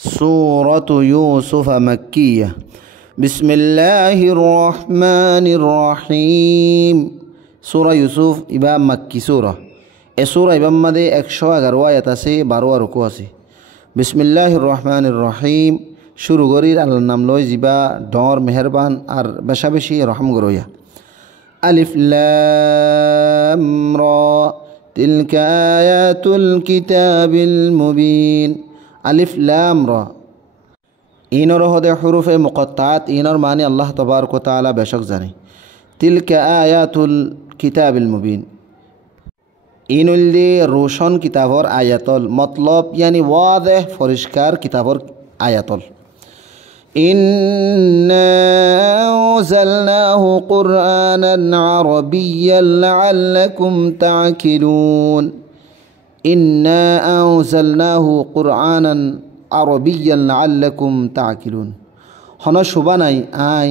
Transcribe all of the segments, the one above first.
سورة يوسف مكية بسم الله الرحمن الرحيم سورة يوسف إبا مكي سورة سورة إبا مدي একশো আয়াত আছে 12 রুকু আছে بسم الله الرحمن الرحيم শুরু করির আল্লাহর নাম লই জিবা ডর মেহেরবান আর বেশা বেশি রহম গরয়া আলিফ লাম রা تلك آيات الكتاب المبين আলিফ লাম রা ইনর হদে হুরুফে মুকত্তাত ইনর মানে আল্লাহ তাবারক ওয়া তাআলা বেশক জানে তিলকা আয়াতুল কিতাবিল মুবিন ইনুল দি রোশন কিতাবর আয়াতল মতলব ইয়ানি ওয়াদেহ পরিষ্কার কিতাবর আয়াতল ইন্না আনজালনাহু কুরআনান আরাবিয়্যান লাআল্লাকুম তা'কিলুন ইন্না আনজালনাহু কুরআনান আরাবিয়্যান লাআল্লাকুম তা'কিলুন হন শুবানাই আই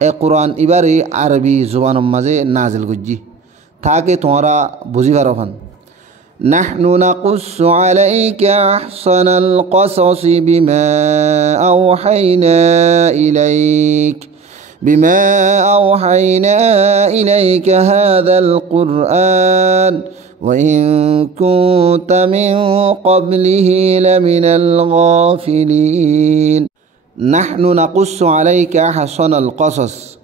এ কুরআন ইবারে আরবি জবানের মাঝে নাজিল করছি তাকে তোমরা বুঝিবার হন নাহনু নাকুসু আলাইকা আহসানাল কসস বিমা আওহাইনা ইলাইকা হাযাল কুরআন وإن كنت من قبله لمن الغافلين نحن نقص عليك أحسن القصص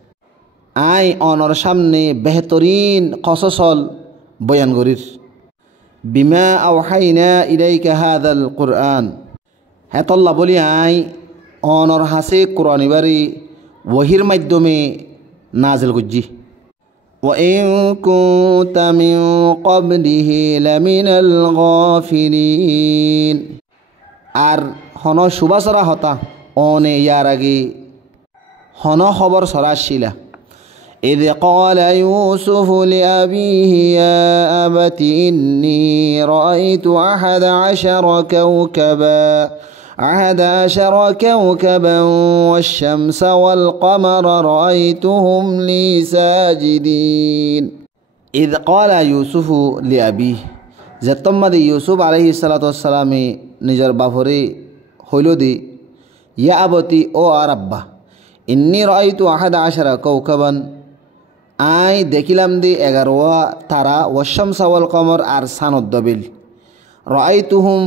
আই অনর সামনে বেহতরিন কসসল বয়ান করির বিমা আওহাইনা ইলাইকা হাযাল কুরআন হেতল্লা বলি আই অনর হাসে কুরআন ইবারি ওহির মাধ্যমে নাজিল করছি وإن كنت من قبله لمن الغافلين আর হন সুবাসরা হতা অনে ইয়ার আগে হন খবর সরাসিলা إذ قال يوسف لأبيه يا أبت إني رأيت أحد عشر كوكبا والشمس والقمر رأيتهم لي ساجدين إذ قال يوسف لأبيه زتمد يوسف عليه الصلاة والسلام نجر بافري هلودي يا أبتي أو أربا إني رأيت 11 كوكبا আই দেখিলাম দি 11 তারা والشمس والقمر আর সানত দবিল রাআইতুহুম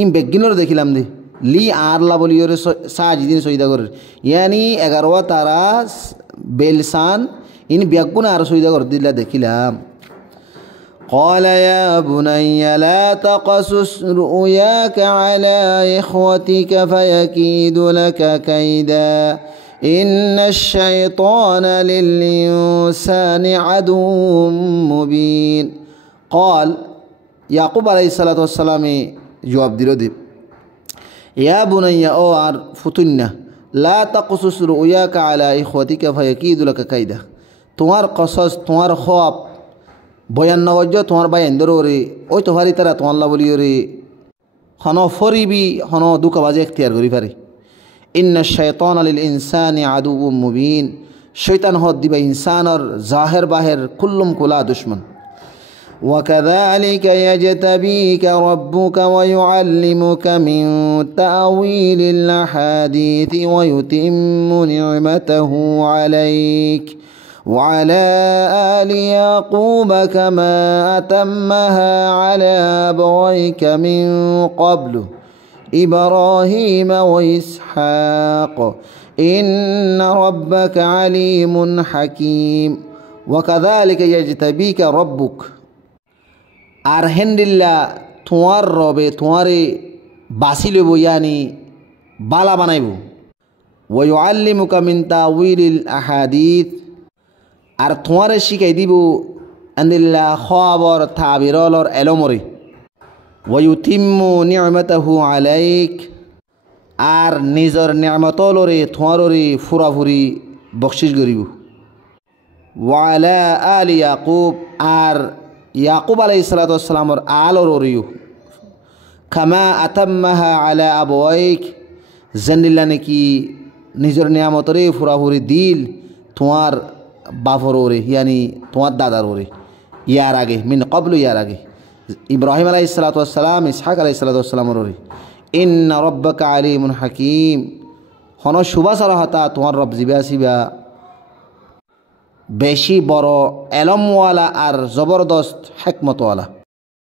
ইম বেগিনর দেখিলাম দি লি আরলা বলিওরে সাজিদিন সইদা করে ইয়ানি 11 তারা বেলসান ইন বেগুন আর সইদা করে দিলা দেখিলাম قال يا بني لا تقصص رؤياك على إخوتك فيكيد لك كيدا إن الشيطان للإنسان عدو مبين قال يعقوب عليه الصلاة والسلام جواب দিল দি يا بني أو আর ফুতুন্না لا تقصص رؤياك على إخوتك فيكيد لك كيدا তোমার কসস তোমার খোয়াব বয়ান নওয়াজ তোমার বায়ান দররে ওই তোহারি তারা তোমাল্লা বলিওরে হন ফরিবি হন দুকাবাজে এখতিয়ার করি পারে إن الشيطان للإنسان عدو مبين شيطان هو ديبا إنسان ظاهر باهر كلهم كلا دشمن وكذلك يجتبيك ربك ويعلمك من تأويل الأحاديث ويتم نعمته عليك وعلى آل يعقوب كما أتمها على أبويك من قبل إبراهيم وإسحاق إن ربك عليم حكيم وكذلك يجتبيك ربك আরহেন্দিল্লা তোমার রবে তোমারে বাসি লইব ইয়ানি বালা বানাইব ওয়ায়ুআল্লিমুকা মিন তাউইলিল আহাদিস আর তোমারে শিখাই দিব আন্দিল্লা খবর তাবিরলর এলমরে ওয়ায়ুতিম্মু নি'মাতাহু আলাইক আর নিজর নি'মাতলরে তোমাররে ফুরাফুরি বখশিশ করিব ওয়ালা আলি ইয়াকুব আর ইয়াকুব আলাইহিস সালাতু ওয়াস সালামর আলররিও কামা আতাম্মাহা আলা আবওয়াইক জানিলা নাকি নিজর নিয়ামতরে ফুরাফুরি দিল তোমার বাফররে ইয়ানি তোমার দাদাররে ইয়ার আগে মিন ক্বাবলু ইয়ার আগে ইব্রাহিম আলাইহিসসালাম ইসহাক আলাইহিসসালামর ইন্না রব্বাকা আলিমুন হাকিম হন সুবাসর হতা তোমার রব জিবা আসিবা বেশি বড় এলমওয়ালা আর জবরদস্ত হেকমতওয়ালা।